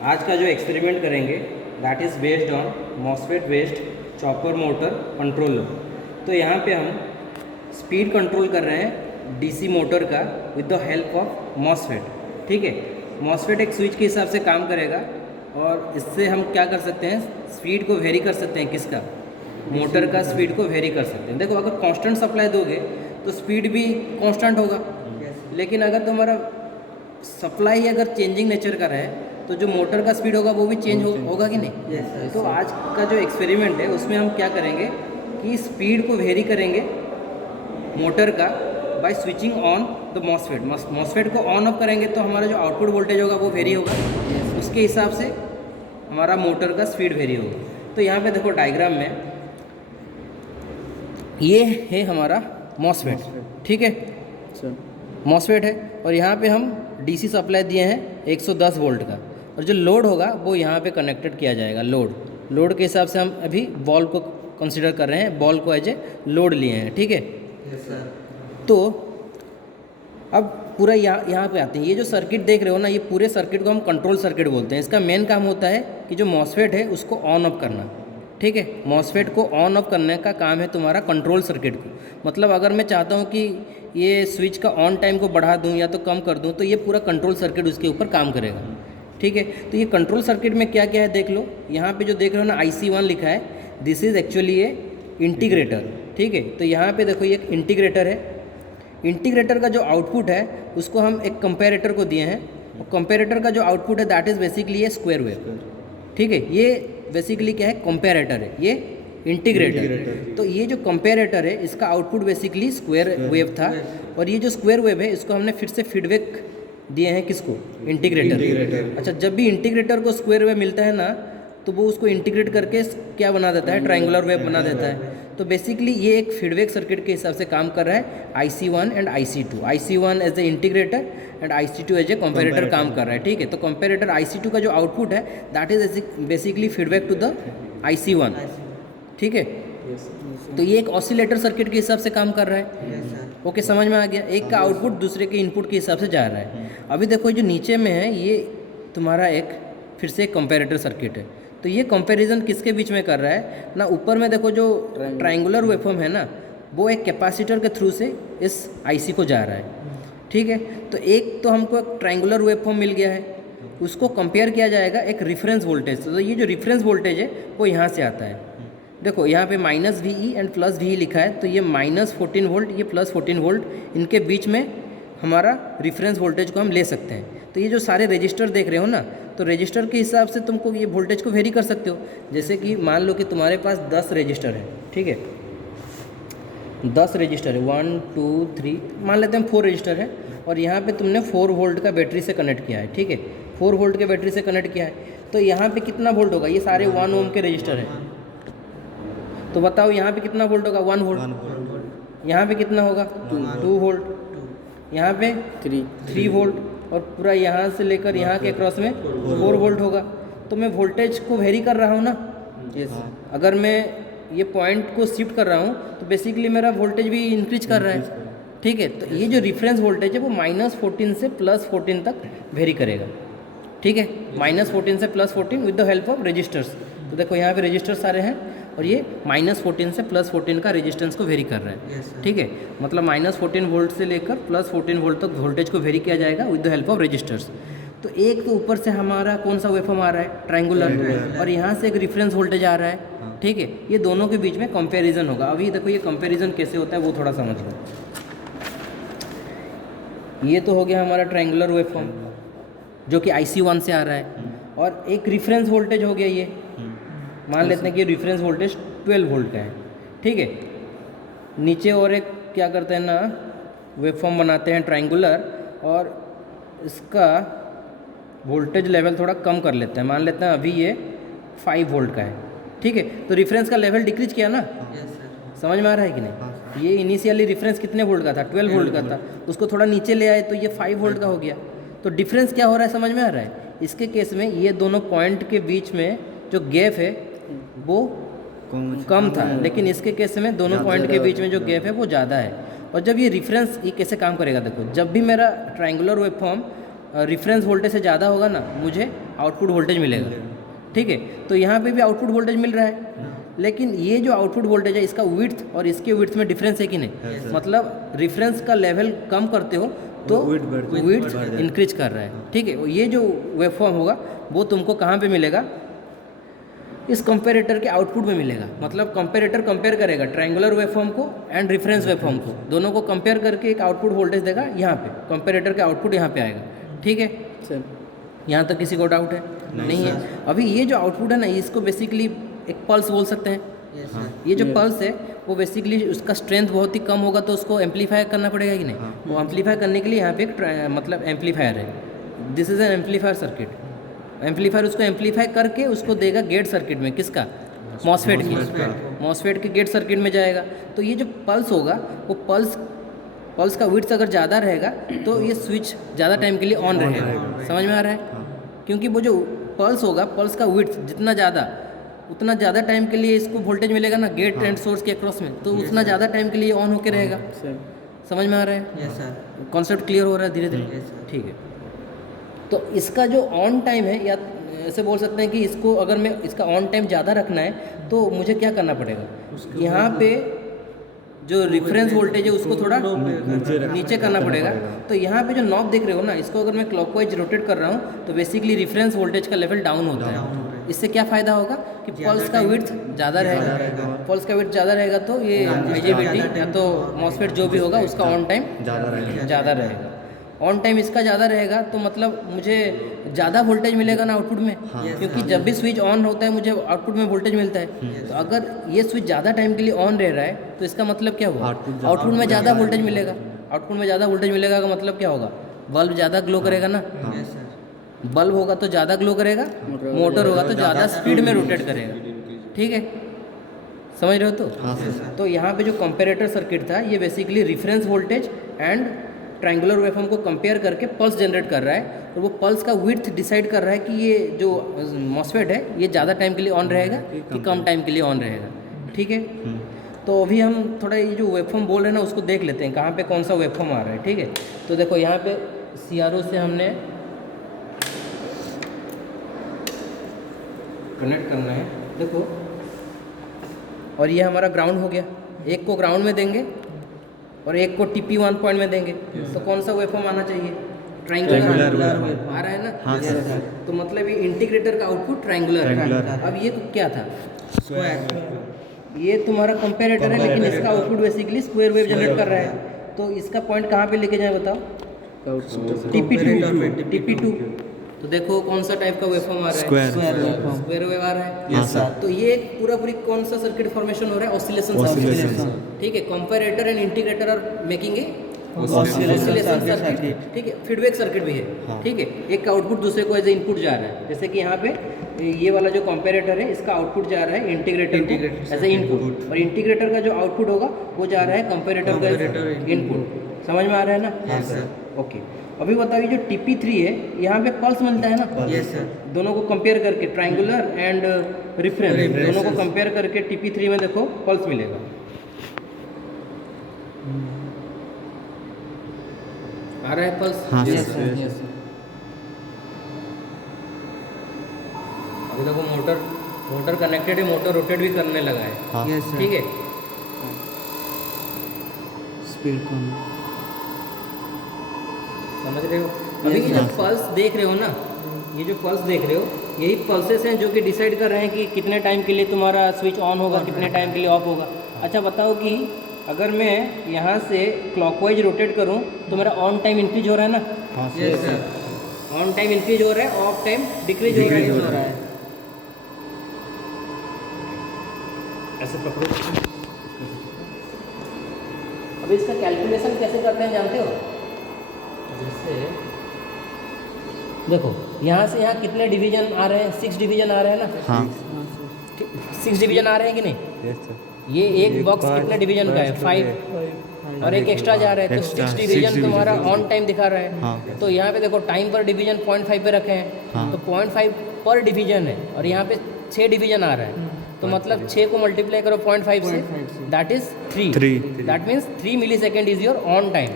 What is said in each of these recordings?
आज का जो एक्सपेरिमेंट करेंगे that is based on MOSFET based chopper motor controller. तो यहाँ पे हम स्पीड कंट्रोल कर रहे हैं डीसी मोटर का with the help of MOSFET. ठीक है, मॉसफेट एक स्विच के हिसाब से काम करेगा और इससे हम क्या कर सकते हैं, स्पीड को वेरी कर सकते हैं। किसका? मोटर का स्पीड को वेरी कर सकते हैं। देखो, अगर कांस्टेंट सप्लाई दोगे तो स्पीड भी कांस्टेंट होगा, लेकिन अगर तुम्हारा सप्लाई अगर चेंजिंग नेचर का रहे तो जो मोटर का स्पीड होगा वो भी चेंज होगा कि नहीं। तो आज का जो एक्सपेरिमेंट है उसमें हम क्या करेंगे कि स्पीड को वेरी करेंगे मोटर का by switching on the MOSFET. MOSFET को ऑन ऑफ करेंगे तो हमारा जो आउटपुट वोल्टेज होगा वो वेरी होगा, उसके हिसाब से हमारा मोटर का स्पीड वेरी होगा। तो यहाँ पे देखो डायग्राम में ये है हमारा मॉसफेट। ठीक है, मॉसफेट है और यहाँ पे हम डीसी सप्लाई दिए हैं 110 वोल्ट का, और जो लोड होगा वो यहाँ पे कनेक्टेड किया जाएगा। लोड के हिसाब से हम अभी बॉल को कंसिडर कर रहे हैं, बॉल को एज ए लोड लिए हैं। ठीक है, तो अब पूरा यहाँ पे आते हैं। ये जो सर्किट देख रहे हो ना, ये पूरे सर्किट को हम कंट्रोल सर्किट बोलते हैं। इसका मेन काम होता है कि जो मॉसफेट है उसको ऑन ऑफ करना। ठीक है, मॉसफेट को ऑन ऑफ करने का काम है तुम्हारा कंट्रोल सर्किट को। मतलब अगर मैं चाहता हूँ कि ये स्विच का ऑन टाइम को बढ़ा दूँ या तो कम कर दूँ, तो ये पूरा कंट्रोल सर्किट उसके ऊपर काम करेगा। ठीक है, तो ये कंट्रोल सर्किट में क्या क्या है देख लो। यहाँ पे जो देख रहे हो ना IC1 लिखा है, this is actually A integrator. ठीक है, तो यहाँ पे देखो ये एक इंटीग्रेटर है। इंटीग्रेटर का जो आउटपुट है उसको हम एक कंपेरेटर को दिए हैं, और कंपेरेटर का जो आउटपुट है that is basically A square wave. ठीक है, ये बेसिकली क्या है, कंपेरेटर है, ये इंटीग्रेटर। तो ये जो कंपेरेटर है इसका आउटपुट बेसिकली स्क्वायर वेव था, और ये जो स्क्वायर वेव है इसको हमने फिर से फीडबैक दिए हैं किसको, इंटीग्रेटर। अच्छा, जब भी इंटीग्रेटर को स्क्वायर वेव मिलता है ना तो वो उसको इंटीग्रेट करके क्या बना देता है, ट्रायंगुलर वेव बना देता है। तो बेसिकली ये एक फीडबैक सर्किट के हिसाब से काम कर रहा है। IC1 and IC2, IC1 as a integrator and IC2 as a comparator काम कर रहा है। ठीक है, तो कंपेरेटर IC2 का जो आउटपुट है that is basically feedback to the IC1। ठीक है, तो ये एक ऑसिलेटर सर्किट के हिसाब से काम कर रहा है। ओके, समझ में आ गया। एक का आउटपुट दूसरे के इनपुट के हिसाब से जा रहा है। अभी देखो जो नीचे में है ये तुम्हारा एक फिर से एक कंपेरेटर सर्किट है। तो ये कंपैरिजन किसके बीच में कर रहा है ना, ऊपर में देखो जो ट्रायंगुलर वेवफॉर्म है ना, वो एक कैपेसिटर के थ्रू से इस IC को जा रहा है। ठीक है, तो एक तो हमको एक ट्रायंगुलर वेवफॉर्म मिल गया है, उसको कंपेयर किया जाएगा एक रिफरेंस वोल्टेज। तो ये जो रिफरेंस वोल्टेज है वो यहाँ से आता है। देखो यहाँ पे -VE एंड +VE लिखा है, तो ये -14 वोल्ट, ये +14 वोल्ट, इनके बीच में हमारा रिफरेंस वोल्टेज को हम ले सकते हैं। तो ये जो सारे रजिस्टर देख रहे हो ना, तो रजिस्टर के हिसाब से तुमको ये वोल्टेज को वेरी कर सकते हो। जैसे कि मान लो कि तुम्हारे पास 10 रजिस्टर है। ठीक है, 10 रजिस्टर है, 1 2 3, मान लेते हैं 4 रजिस्टर है, और यहाँ पे तुमने 4 वोल्ट का बैटरी से कनेक्ट किया है। ठीक है, 4 वोल्ट के बैटरी से कनेक्ट किया है, तो यहाँ पे कितना वोल्ट होगा, ये सारे 1 ओम के रजिस्टर हैं। तो बताओ यहाँ पे कितना वोल्ट होगा, 1 वोल्ट। यहाँ पे कितना होगा, 2 वोल्ट। यहाँ पे 3 वोल्ट, और पूरा यहाँ से लेकर यहाँ के क्रॉस में 4 वोल्ट होगा। तो मैं वोल्टेज को वेरी कर रहा हूँ ना। अगर मैं ये पॉइंट को शिफ्ट कर रहा हूँ तो बेसिकली मेरा वोल्टेज भी इंक्रीज कर रहा है। ठीक है, तो ये जो रिफरेंस वोल्टेज है वो -14 से +14 तक वेरी करेगा। ठीक है, -14 से +14 with the help of resistors. तो देखो यहाँ पे रजिस्टर्स सारे हैं, और ये -14 से +14 का रेजिस्टेंस को वेरी कर रहा है। ठीक है, मतलब -14 वोल्ट से लेकर +14 वोल्ट तक वोल्टेज को वेरी किया जाएगा with the help of resistors. तो एक तो ऊपर से हमारा कौन सा वेवफॉर्म आ रहा है, ट्रायंगुलर, और यहाँ से एक रिफरेंस वोल्टेज आ रहा है। ठीक है, ये दोनों के बीच में कंपैरिजन होगा। अभी देखो ये कंपैरिजन कैसे होता है वो थोड़ा समझ लो। ये तो हो गया हमारा ट्रायंगुलर वेवफॉर्म जो कि IC1 से आ रहा है, और एक रिफरेंस वोल्टेज हो गया ये, मान लेते हैं कि रेफरेंस वोल्टेज 12 वोल्ट का है। ठीक है, नीचे और एक क्या करते हैं ना, वेवफॉर्म बनाते हैं ट्रायंगुलर, और इसका वोल्टेज लेवल थोड़ा कम कर लेते हैं। मान लेते हैं अभी ये 5 वोल्ट का है। ठीक है, तो रेफरेंस का लेवल डिक्रीज किया ना। समझ में आ रहा है कि नहीं। ये इनिशियली रेफरेंस कितने वोल्ट का था, 12 वोल्ट का था, उसको थोड़ा नीचे ले आए तो ये 5 वोल्ट का हो गया। तो डिफरेंस क्या हो रहा है, समझ में आ रहा है। इसके केस में ये दोनों पॉइंट के बीच में जो गैप है वो कम था, लेकिन इसके केस में दोनों पॉइंट के बीच में जो गैप है वो ज़्यादा है। और जब ये रिफरेंस, ये कैसे काम करेगा देखो, जब भी मेरा ट्रायंगुलर वेवफॉर्म रेफरेंस वोल्टेज से ज़्यादा होगा ना, मुझे आउटपुट वोल्टेज मिलेगा। ठीक है, तो यहाँ पे भी आउटपुट वोल्टेज मिल रहा है, लेकिन ये जो आउटपुट वोल्टेज है इसका विड्थ और इसके विड्थ में डिफरेंस है कि नहीं, मतलब रेफरेंस का लेवल कम करते हो तो विड्थ इंक्रीज कर रहा है। ठीक है, ये जो वेवफॉर्म होगा वो तुमको कहाँ पे मिलेगा, इस कंपेरेटर के आउटपुट में मिलेगा। मतलब कंपेरेटर कंपेयर करेगा ट्रायंगुलर वेवफॉर्म को एंड रेफरेंस वेवफॉर्म को, दोनों को कंपेयर करके एक आउटपुट वोल्टेज देगा यहाँ पे, कंपेरेटर का आउटपुट यहाँ पे आएगा। ठीक है सर, यहाँ तक किसी को डाउट है? नहीं है। अभी ये जो आउटपुट है ना, इसको बेसिकली एक पल्स बोल सकते हैं। ये जो पल्स है वो बेसिकली उसका स्ट्रेंथ बहुत ही कम होगा, तो उसको एम्पलीफाई करना पड़ेगा कि नहीं। वो एम्पलीफाई करने के लिए यहाँ पे एक मतलब एम्पलीफायर है, this is an amplifier circuit. Amplifier उसको एम्पलीफाई करके उसको देगा गेट सर्किट में, किसका, मॉसफेट की, मॉसफेट के गेट सर्किट में जाएगा। तो ये जो पल्स होगा वो पल्स का विड्थ अगर ज़्यादा रहेगा तो ये स्विच ज़्यादा टाइम के लिए ऑन रहेगा। समझ में आ रहा है? क्योंकि वो जो पल्स होगा, पल्स का विड्थ जितना ज़्यादा, उतना ज़्यादा टाइम के लिए इसको वोल्टेज मिलेगा ना गेट एंड सोर्स के अक्रॉस में, तो उतना ज़्यादा टाइम के लिए ऑन होके रहेगा। समझ में आ रहा है? Yes sir. कॉन्सेप्ट क्लियर हो रहा है धीरे धीरे? ठीक है, तो इसका जो ऑन टाइम है, या ऐसे बोल सकते हैं कि इसको अगर मैं इसका ऑन टाइम ज़्यादा रखना है तो मुझे क्या करना पड़ेगा, यहाँ पे जो रेफरेंस वोल्टेज है उसको थोड़ा नीचे करना पड़ेगा। तो यहाँ पे जो नॉब देख रहे हो ना, इसको अगर मैं क्लॉकवाइज रोटेट कर रहा हूँ तो बेसिकली रेफरेंस वोल्टेज का लेवल डाउन होता है। इससे क्या फ़ायदा होगा कि पल्स का विड्थ ज़्यादा रहेगा। पल्स का विड्थ ज़्यादा रहेगा तो ये IGBT या तो मॉसफेट जो भी होगा उसका ऑन टाइम ज़्यादा रहेगा। ऑन टाइम इसका ज़्यादा रहेगा तो मतलब मुझे ज़्यादा वोल्टेज मिलेगा ना आउटपुट में, क्योंकि जब भी स्विच ऑन होता है मुझे आउटपुट में वोल्टेज मिलता है। तो अगर ये स्विच ज़्यादा टाइम के लिए ऑन रह रहा है तो इसका मतलब क्या हुआ, आउटपुट में ज़्यादा वोल्टेज मिलेगा। आउटपुट में ज़्यादा वोल्टेज मिलेगा का मतलब क्या होगा, बल्ब ज़्यादा ग्लो करेगा ना। बल्ब होगा तो ज़्यादा ग्लो करेगा, मोटर होगा तो ज़्यादा स्पीड में रोटेट करेगा। ठीक है, समझ रहे हो? तो यहाँ पे जो कंपेरेटर सर्किट था ये basically reference voltage and triangular waveform को कंपेयर करके पल्स जनरेट कर रहा है, और वो पल्स का विड्थ डिसाइड कर रहा है कि ये जो मॉसफेट है ये ज़्यादा टाइम के लिए ऑन रहेगा कि कम टाइम के लिए ऑन रहेगा। ठीक है, तो अभी हम थोड़ा ये जो वेवफॉर्म बोल रहे हैं ना उसको देख लेते हैं कहाँ पे कौन सा वेवफॉर्म आ रहा है। ठीक है, तो देखो यहाँ पे CRO से हमने कनेक्ट करना है, देखो, और ये हमारा ग्राउंड हो गया। एक को ग्राउंड में देंगे और एक को TP1 पॉइंट में देंगे, तो कौन सा वेवफॉर्म आना चाहिए, ट्रायंगुलर आ रहा है ना। हाँ, तो मतलब ये इंटीग्रेटर का आउटपुट ट्रायंगुलर है। अब ये क्या था, स्क्वायर। ये तुम्हारा कंपेरेटर है लेकिन इसका output basically square wave generate कर रहा है। तो इसका पॉइंट कहाँ पे लेके जाए बताओ, TP2। तो देखो कौन सा टाइप का वेवफॉर्म आ रहा है, स्क्वायर वेव आ रहा है। yes, तो ये पूरी कौन सा सर्किट फॉर्मेशन हो रहा है, ऑसिलेशन। ठीक है, comparator and integrator are making a oscillation circuit. ठीक है, फीडबैक सर्किट भी है। ठीक है, एक का आउटपुट दूसरे को एज ए इनपुट जा रहा है, जैसे कि यहाँ पे ये वाला जो कंपैरेटर है इसका आउटपुट जा रहा है इंटीग्रेटर एज ए इनपुट, और इंटीग्रेटर का जो आउटपुट होगा वो जा रहा है कंपैरेटर का इनपुट। समझ में आ रहा है ना? ओके, अभी बताओ ये जो TP3 है यहाँ पे पल्स मिलता है ना। Yes sir. दोनों को कंपेयर करके ट्रायंगुलर एंड रेफरेंस दोनों को कंपेयर करके TP3 में देखो पल्स मिलेगा। आ रहा है पल्स? हाँ, यस सर। अभी देखो मोटर कनेक्टेड है, मोटर रोटेट भी करने लगा है। हाँ, ठीक है, स्पीड कम, समझ रहे हो? अभी ये जो पल्स देख रहे हो ना, ये जो पल्स देख रहे हो यही पल्सेस हैं जो कि डिसाइड कर रहे हैं कि कितने टाइम के लिए तुम्हारा स्विच ऑन होगा, कितने टाइम के लिए ऑफ होगा। अच्छा बताओ कि अगर मैं यहाँ से क्लॉकवाइज रोटेट करूँ तो मेरा ऑन टाइम इंक्रीज हो रहा है ना? हाँ सर। ऑन टाइम इंक्रीज हो रहा है, ऑफ टाइम डिक्रीज हो रहा है। ऐसे पकड़ो। अब इसका कैलकुलेशन कैसे करते हैं जानते हो? जैसे देखो यहाँ से यहाँ कितने डिवीजन आ रहे हैं, 6 डिवीजन आ रहे हैं ना। हाँ, 6 डिवीजन आ रहे हैं कि नहीं? ये एक बॉक्स कितने डिवीजन का है, 5, और एक एक्स्ट्रा जा रहा है, तो 6 डिवीजन तुम्हारा ऑन टाइम दिखा रहा है। हाँ। तो यहाँ पे देखो टाइम पर डिवीजन 0.5 पे रखे हैं। हाँ। तो 0.5 पर डिवीजन है, और यहाँ पे 6 डिवीजन आ रहा है, तो मतलब 6 को मल्टीप्लाई करो 0.5 से, that is 3। That means 3 millisecond is your on time.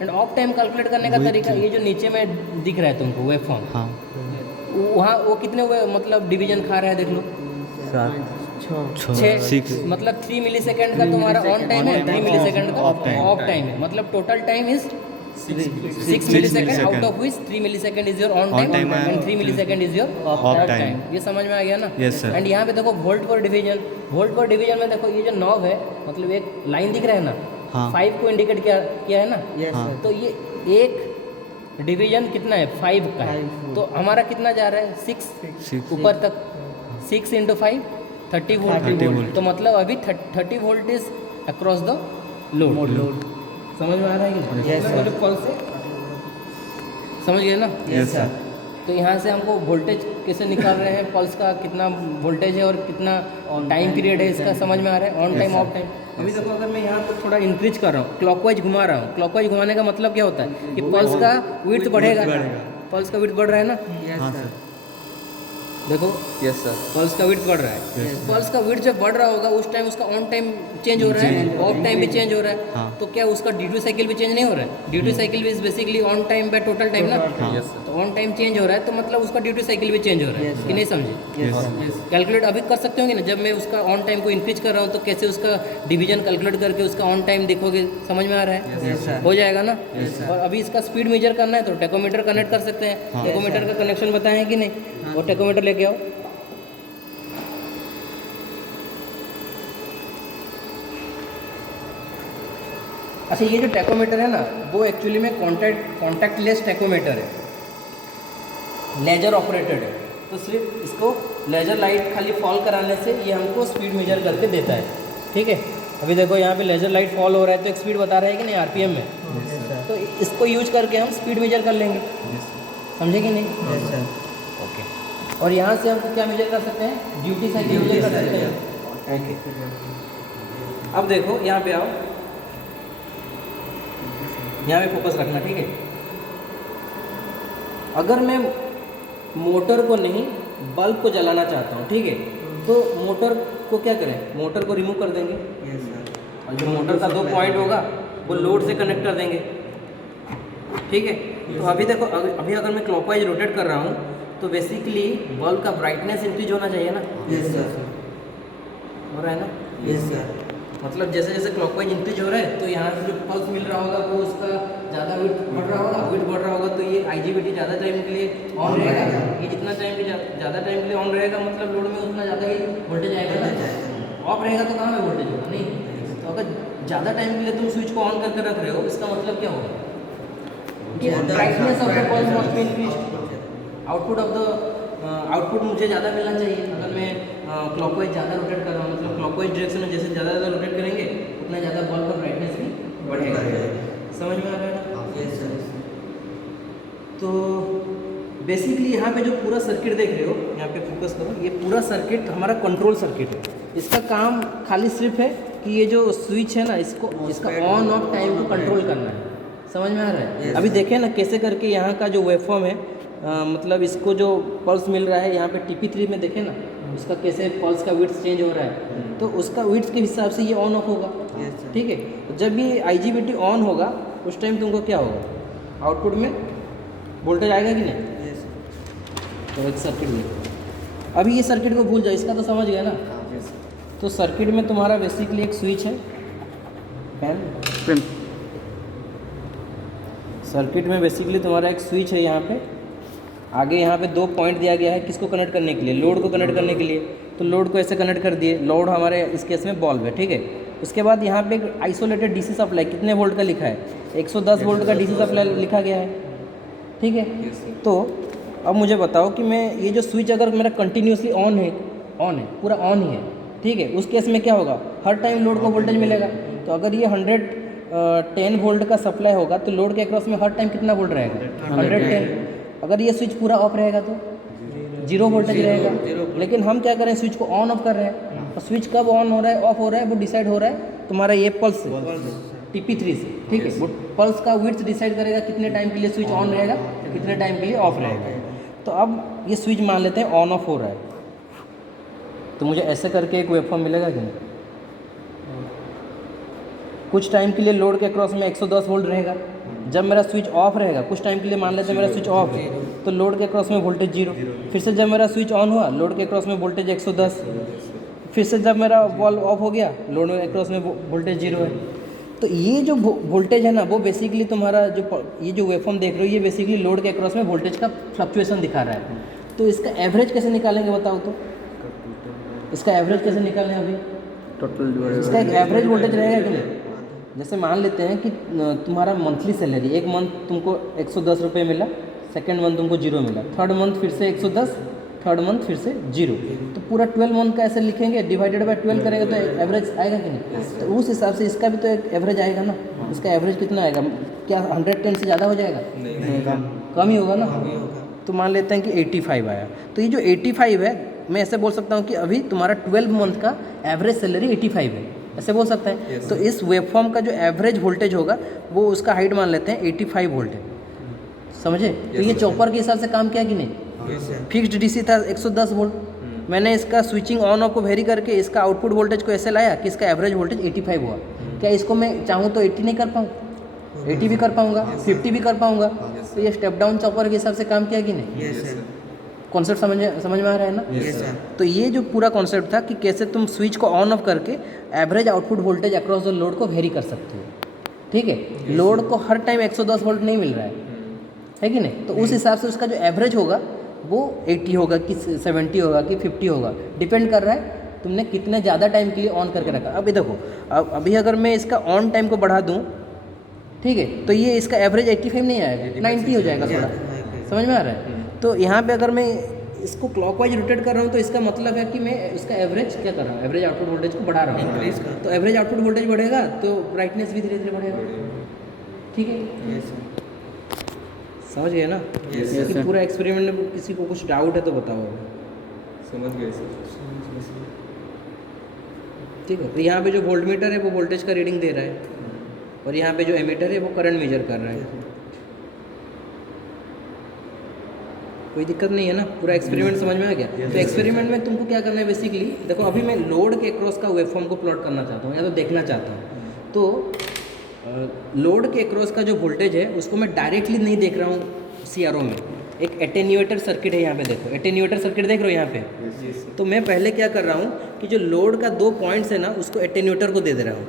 And off time calculate करने का तरीका ये जो नीचे में दिख रहा है तुमको वेवफॉर्म, हाँ वहाँ वो कितने मतलब डिवीजन खा रहा है देख लो, 6 मतलब 3 मिली सेकेंड का तुम्हारा ऑन टाइम है, 3 मिली सेकेंड का ऑफ टाइम है, मतलब total time is 6 millisecond, out of which 3 millisecond is your on time and 3 millisecond is your off time. ये समझ में आ गया ना? Yes sir. एंड यहाँ पे देखो वोल्ट पर डिवीजन, वोल्ट पर डिवीजन में देखो ये जो नॉब है, मतलब एक लाइन दिख रहा है ना, हाँ 5 को इंडिकेट किया है ना, हाँ तो ये एक डिवीजन कितना है 5 का है, तो हमारा कितना जा रहा है 6 ऊपर तक, 6 इंटू 5 30 वोल्ट, तो मतलब अभी 30 volt is across the load. समझ में आ रहा है कि Yes, sir. जो पल्स है, समझ गए ना? Yes sir. तो यहाँ से हमको वोल्टेज कैसे निकाल रहे हैं, पल्स का कितना वोल्टेज है और कितना टाइम पीरियड है इसका समझ में आ रहा है, ऑन टाइम ऑफ टाइम। अभी देखो अगर मैं यहाँ पर थोड़ा इंक्रीज कर रहा हूँ, क्लॉकवाइज घुमा रहा हूँ, क्लॉकवाइज घुमाने का मतलब क्या होता है कि पल्स का विड्थ बढ़ेगा, पल्स का विड्थ बढ़ रहा है ना, हाँ सर। देखो यस सर। पल्स का विड्थ बढ़ रहा है, पल्स का विड्थ जब बढ़ रहा होगा उस टाइम उसका ऑन टाइम चेंज हो रहा है, ऑफ टाइम भी चेंज हो रहा है, हाँ। तो क्या उसका ड्यूटी साइकिल भी चेंज नहीं हो रहा है? ड्यूटी साइकिल भी is basically on time by total time ना, यस सर। तो ऑन टाइम चेंज हो रहा है तो मतलब उसका ड्यूटी साइकिल भी चेंज हो रहा है कि नहीं समझे? कैलकुलेट अभी कर सकते होंगे ना, जब मैं उसका ऑन टाइम को इंक्रीज कर रहा हूँ तो कैसे उसका डिवीजन कैलकुलेट करके उसका ऑन टाइम देखोगे, समझ में आ रहा है? हो जाएगा ना? और अभी इसका स्पीड मेजर करना है तो टेकोमीटर कनेक्ट कर सकते हैं, टेकोमीटर का कनेक्शन बताएं कि नहीं, वो टेकोमीटर लेके आओ। अच्छा ये जो टेकोमीटर है ना, वो एक्चुअली में कॉन्टैक्टलेस टेकोमीटर है, लेजर ऑपरेटेड है, तो सिर्फ इसको लेजर लाइट खाली फॉल कराने से ये हमको स्पीड मेजर करके देता है, ठीक है? अभी देखो यहाँ पे लेजर लाइट फॉल हो रहा है तो एक स्पीड बता रहा है कि नहीं आरपीएम में, तो इसको यूज करके हम स्पीड मेजर कर लेंगे, समझे कि नहीं? ओके। और यहाँ से हम क्या मेजर कर सकते हैं, ड्यूटी साइकिल मेजर कर सकते हैं। ओके, अब देखो यहाँ पे आओ, यहाँ पे फोकस रखना, ठीक है? अगर मैं मोटर को नहीं बल्ब को जलाना चाहता हूँ, ठीक है, तो मोटर को क्या करें, मोटर को रिमूव कर देंगे, और जो मोटर का 2 पॉइंट होगा वो लोड से कनेक्ट कर देंगे, ठीक है? तो अभी देखो अभी अगर मैं क्लॉकवाइज रोटेट कर रहा हूँ तो बेसिकली बल्ब का ब्राइटनेस इंक्रीज होना चाहिए ना, हो रहा है ना? मतलब जैसे जैसे क्लॉकवाइज इंक्रीज हो रहा है तो यहाँ से जो पल्स मिल रहा होगा वो उसका ज़्यादा विड्थ बढ़ रहा होगा, विड्थ बढ़ रहा होगा तो ये IGBT ज़्यादा टाइम के लिए ऑन रहेगा, ये जितना टाइम के ज़्यादा टाइम के लिए ऑन रहेगा मतलब लोड में उतना ज़्यादा ही वोल्टेज आएगा ना, ऑफ रहेगा तो कहाँ में वोल्टेज होगा, नहीं? तो अगर ज़्यादा टाइम के लिए तुम स्विच को ऑन करके रख रहे हो, इसका मतलब क्या होगा कि brightness of the bulb must be increase, output मुझे ज़्यादा मिलना चाहिए। अगर मैं क्लॉकवाइज ज़्यादा रोटेट कर रहा हूँ, मतलब क्लॉकवाइज डायरेक्शन में जैसे ज़्यादा रोटेट करेंगे उतना ज़्यादा बल्ब का ब्राइटनेस भी बढ़ेगा, समझ में आ रहा है ना? तो बेसिकली यहाँ पे जो पूरा सर्किट देख रहे हो, यहाँ पे फोकस करो, ये पूरा सर्किट हमारा कंट्रोल सर्किट है। इसका काम खाली सिर्फ है कि ये जो स्विच है ना, इसका ऑन ऑफ टाइम को कंट्रोल करना है, समझ में आ रहा है? अभी देखें ना कैसे करके यहाँ का जो वेवफॉर्म है, मतलब इसको जो पल्स मिल रहा है यहाँ पे TP3 में देखें ना, उसका कैसे पल्स का विड्थ चेंज हो रहा है, तो उसका विड्थ के हिसाब से ये ऑन ऑफ होगा, ठीक है? तो जब ये IGBT ऑन होगा उस टाइम तुमको क्या होगा, आउटपुट में वोल्टेज आएगा कि नहीं? तो एक सर्किट देखो, अभी ये सर्किट को भूल जाओ, इसका तो समझ गया ना? तो सर्किट में तुम्हारा बेसिकली एक स्विच है, सर्किट में बेसिकली तुम्हारा एक स्विच है, यहाँ पे आगे यहाँ पे 2 पॉइंट दिया गया है, किसको कनेक्ट करने के लिए, लोड को कनेक्ट करने के लिए, तो लोड को ऐसे कनेक्ट कर दिए, लोड हमारे इस केस में बल्ब है, ठीक है? उसके बाद यहाँ पे एक आइसोलेटेड DC सप्लाई कितने वोल्ट का लिखा है, 110 वोल्ट का DC सप्लाई लिखा गया है, ठीक है? तो अब मुझे बताओ कि मैं ये जो स्विच अगर मेरा कंटिन्यूसली ऑन है, पूरा ऑन ही है, ठीक है, उस केस में क्या होगा, हर टाइम लोड को वोल्टेज मिलेगा। तो अगर ये 110 वोल्ट का सप्लाई होगा तो लोड के अक्रॉस में हर टाइम कितना वोल्ट रहेगा, 110। अगर ये स्विच पूरा ऑफ रहेगा तो 0 वोल्टेज रहेगा। लेकिन हम क्या कर रहे हैं, स्विच को ऑन ऑफ कर रहे हैं, और स्विच कब ऑन हो रहा है, ऑफ हो रहा है, वो डिसाइड हो रहा है तुम्हारा ये पल्स से, TP3 से, ठीक है? वो पल्स का विड्थ डिसाइड करेगा कितने टाइम के लिए स्विच ऑन रहेगा, कितने टाइम के लिए ऑफ रहेगा। तो अब ये स्विच मान लेते हैं ऑन ऑफ हो रहा है, तो मुझे ऐसे करके एक वेवफॉर्म मिलेगा कि नहीं? कुछ टाइम के लिए लोड के क्रॉस में 110 वोल्ट रहेगा, जब मेरा स्विच ऑफ रहेगा, कुछ टाइम के लिए मान लेते हैं मेरा स्विच ऑफ है, तो लोड के अक्रॉस में वोल्टेज 0। फिर से जब मेरा स्विच ऑन हुआ, लोड के अक्रॉस में वोल्टेज 110। फिर से जब मेरा वॉल्व ऑफ हो गया, लोड में अक्रॉस में वोल्टेज 0 है। तो ये जो वोल्टेज है ना, वो बेसिकली तुम्हारा जो ये जो वेवफॉर्म देख रहे हो, ये बेसिकली लोड के अक्रॉस में वोल्टेज का फ्लक्चुएशन दिखा रहा है। तो इसका एवरेज कैसे निकालेंगे बताओ तो? इसका एवरेज कैसे निकालें अभी? टोटल इसका एक एवरेज वोल्टेज रहेगा कि नहीं? जैसे मान लेते हैं कि तुम्हारा मंथली सैलरी, एक मंथ तुमको 110 रुपये मिला, सेकेंड मंथ तुमको 0 मिला, थर्ड मंथ फिर से 110, थर्ड मंथ फिर से 0। तो पूरा 12 मंथ का ऐसे लिखेंगे, डिवाइडेड बाय 12 करेंगे तो एवरेज आएगा कि नहीं? तो उस हिसाब से इसका भी तो एक एवरेज आएगा ना। इसका एवरेज कितना आएगा? क्या 110 से ज़्यादा हो जाएगा? नहीं, कम ही होगा ना। तो मान लेते हैं कि 85 आया। तो ये जो 85 है, मैं ऐसे बोल सकता हूँ कि अभी तुम्हारा 12 मंथ का एवरेज सैलरी 85 है, ऐसे बोल सकते हैं। तो इस वेवफॉर्म का जो एवरेज वोल्टेज होगा, वो उसका हाइट मान लेते हैं 85 वोल्ट है। समझे? तो ये चॉपर के हिसाब से काम किया कि नहीं? फिक्स्ड डीसी था 110 वोल्ट, मैंने इसका स्विचिंग ऑन ऑफ को वेरी करके इसका आउटपुट वोल्टेज को ऐसे लाया कि इसका एवरेज वोल्टेज 85 हुआ। क्या इसको मैं चाहूँ तो 80 नहीं कर पाऊँ? 80 भी कर पाऊँगा, 50 भी कर पाऊँगा। तो ये स्टेप डाउन चॉपर के हिसाब से काम किया कि नहीं? कॉन्सेप्ट समझ में आ रहा है ना? तो ये जो पूरा कॉन्सेप्ट था कि कैसे तुम स्विच को ऑन ऑफ करके average output voltage across the load को वेरी कर सकते हो। ठीक है, लोड को हर टाइम 110 वोल्ट नहीं मिल रहा है कि नहीं? तो उस हिसाब से उसका जो एवरेज होगा वो 80 होगा कि 70 होगा कि 50 होगा, डिपेंड कर रहा है तुमने कितने ज़्यादा टाइम के लिए ऑन करके रखा। अभी देखो, अभी अगर मैं इसका ऑन टाइम को बढ़ा दूँ, ठीक है, तो ये इसका एवरेज 85 नहीं आएगा, 90 हो जाएगा। थोड़ा समझ में आ रहा है? तो यहाँ पे अगर मैं इसको क्लॉकवाइज रोटेट कर रहा हूँ, तो इसका मतलब है कि मैं इसका एवरेज क्या कर रहा हूँ? एवरेज आउटपुट वोल्टेज को बढ़ा रहा हूँ। तो एवरेज आउटपुट वोल्टेज बढ़ेगा तो ब्राइटनेस भी धीरे धीरे बढ़ेगा। ठीक है, समझ गए ना? कि पूरा एक्सपेरिमेंट में किसी को कुछ डाउट है तो बताओ। समझ गए सर। ठीक है, तो यहाँ पे जो वोल्टमीटर है वो वोल्टेज का रीडिंग दे रहा है, और यहाँ पे जो एमीटर है वो करंट मेजर कर रहा है। कोई दिक्कत नहीं है ना? पूरा एक्सपेरिमेंट समझ में आ गया? तो एक्सपेरिमेंट में तुमको क्या करना है बेसिकली, देखो अभी मैं लोड के क्रॉस का वेवफॉर्म को प्लॉट करना चाहता हूँ या तो देखना चाहता हूँ। तो लोड के क्रॉस का जो वोल्टेज है उसको मैं डायरेक्टली नहीं देख रहा हूँ सीआरओ में। एक एटेन्यूएटर सर्किट है यहाँ पे, देखो एटेन्यूएटर सर्किट देख रहे हो यहाँ पे। तो मैं पहले क्या कर रहा हूँ कि जो लोड का 2 पॉइंट्स है ना, उसको एटेन्यूएटर को दे रहा हूँ।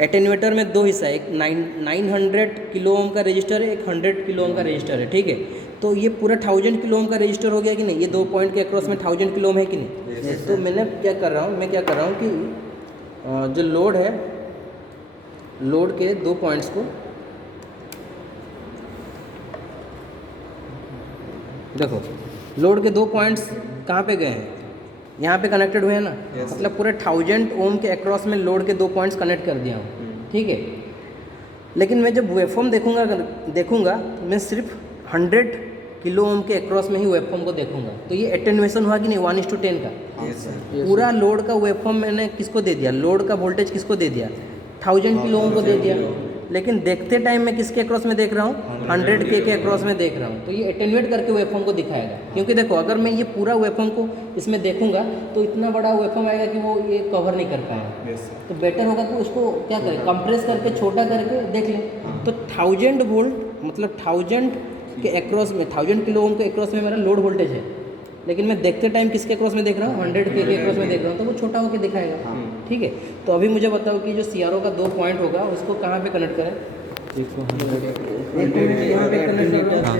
एटेन्यूएटर में 2 हिस्सा है, एक 900 किलो ओम का रजिस्टर है, एक 100 किलो ओम का रजिस्टर है। ठीक है, तो ये पूरा 1000 किलो ओम का रजिस्टर हो गया कि नहीं? ये 2 पॉइंट के अक्रॉस में 1000 किलो ओम है कि नहीं? तो मैं क्या कर रहा हूँ कि जो लोड है, लोड के 2 पॉइंट्स को देखो, लोड के 2 पॉइंट्स कहाँ पे गए हैं? यहाँ पे कनेक्टेड हुए हैं ना। मतलब पूरे 1000 ओम के अक्रॉस में लोड के 2 पॉइंट्स कनेक्ट कर दिया हूँ। ठीक है, लेकिन मैं जब वेवफॉर्म देखूंगा मैं सिर्फ 100 किलो ओम के अक्रॉस में ही वेवफॉर्म को देखूंगा। तो ये एटेन्यूएशन हुआ कि नहीं? 1:10 का। पूरा लोड का वेवफॉर्म मैंने किसको दे दिया? लोड का वोल्टेज किसको दे दिया? 1000 किलो ओम को दे दिया। लेकिन देखते टाइम मैं किसके अक्रॉस में देख रहा हूँ? 100 के अक्रॉस में देख रहा हूँ। तो ये एटेन्यूएट करके वेवफॉर्म को दिखाएगा। क्योंकि देखो, अगर मैं ये पूरा वेवफॉर्म को इसमें देखूंगा तो इतना बड़ा वेवफॉर्म आएगा कि वो ये कवर नहीं कर पाएगा। तो बेटर होगा कि उसको क्या करें, कंप्रेस करके छोटा करके देख लें। तो 1000 वोल्ट मतलब 1000 के अक्रॉस में, 1000 किलो ओम के अक्रॉस में मेरा लोड वोल्टेज है, लेकिन मैं देखते टाइम किसके अक्रॉस में देख रहा हूँ? 100 के अक्रॉस में देख रहा हूँ, तो वो छोटा होकर दिखाएगा। ठीक है, तो अभी मुझे बताओ कि जो सीआरओ का 2 पॉइंट होगा उसको कहाँ पे कनेक्ट करें? यहाँ पे कनेक्ट कर रहा हूँ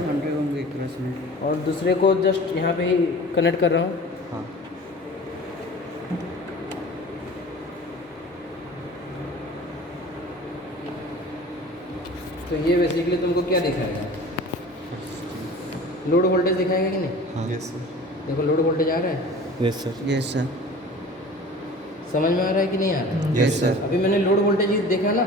और दूसरे को जस्ट यहाँ पे ही कनेक्ट कर रहा हूँ। तो ये बेसिकली तुमको क्या दिखाएगा? लोड वोल्टेज दिखाएगा कि नहीं? Yes sir. देखो लोड वोल्टेज आ रहा है। Yes sir. Yes sir. समझ में आ रहा है कि नहीं आ रहा है? Yes sir. अभी मैंने लोड वोल्टेज देखा ना।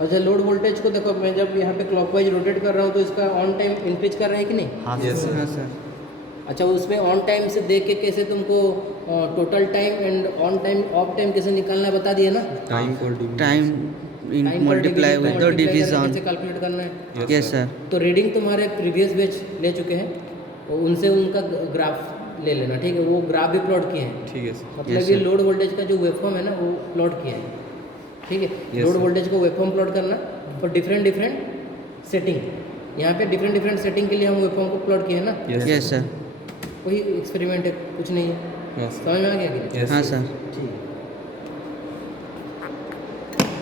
अच्छा, लोड वोल्टेज को देखो, मैं जब यहाँ पे क्लॉकवाइज रोटेट कर रहा हूँ तो इसका ऑन टाइम इंक्रीज कर रहा है कि नहीं? हाँ सर। अच्छा, उसमें ऑन टाइम से देख के कैसे तुमको total time and on time of time कैसे निकालना बता दिया ना। Time multiply with the division कैसे कैलकुलेट करना है। Yes sir. तो रीडिंग तुम्हारे प्रीवियस बैच ले चुके हैं, और उनसे उनका ग्राफ ले लेना। ठीक है, वो ग्राफ भी प्लॉट किए हैं। ठीक है सर। मतलब ये लोड वोल्टेज का जो वेवफॉर्म है ना, वो प्लॉट किया है। ठीक है। Yes, load sir. वोल्टेज को वेवफॉर्म प्लॉट करना और डिफरेंट डिफरेंट सेटिंग, यहाँ पे डिफरेंट डिफरेंट सेटिंग के लिए हम वेवफॉर्म को प्लॉट किए हैं ना, यस सर। वही एक्सपेरिमेंट है, कुछ नहीं है। हाँ सर। समझ में आ गया कि नहीं? Yes, हाँ sir. सर। ठीक है।